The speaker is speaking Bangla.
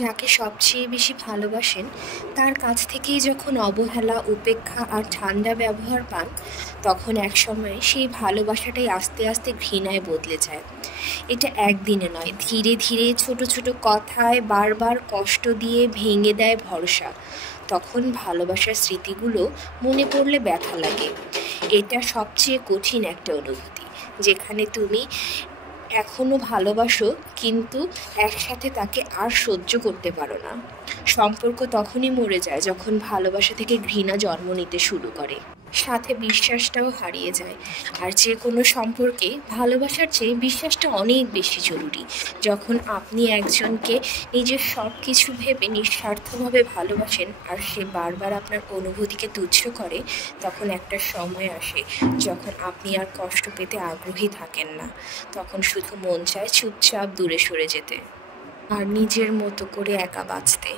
যাকে সবচেয়ে বেশি ভালোবাসেন তার কাছ থেকেই যখন অবহেলা, উপেক্ষা আর ঠান্ডা ব্যবহার পান, তখন একসময় সেই ভালোবাসাটাই আস্তে আস্তে ঘৃণায় বদলে যায়। এটা একদিনে নয়, ধীরে ধীরে ছোট ছোট কথায় বারবার কষ্ট দিয়ে ভেঙে দেয় ভরসা। তখন ভালোবাসার স্মৃতিগুলো মনে পড়লে ব্যথা লাগে। এটা সবচেয়ে কঠিন একটা অনুভূতি, যেখানে তুমি এখনো ভালোবাসো কিন্তু একসাথে তাকে আর সহ্য করতে পারো না। সম্পর্ক তখনই মরে যায় যখন ভালোবাসা থেকে ঘৃণা জন্ম নিতে শুরু করে, সাথে বিশ্বাসটাও হারিয়ে যায়। আর যে কোনো সম্পর্কে ভালোবাসার চেয়ে বিশ্বাসটা অনেক বেশি জরুরি। যখন আপনি একজনকে নিজের সব কিছু ভেবে নিঃস্বার্থভাবে ভালোবাসেন আর সে বারবার আপনার অনুভূতিকে তুচ্ছ করে, তখন একটা সময় আসে যখন আপনি আর কষ্ট পেতে আগ্রহী থাকেন না। তখন শুধু মন চায় চুপচাপ দূরে সরে যেতে আর নিজের মতো করে একা বাঁচতে।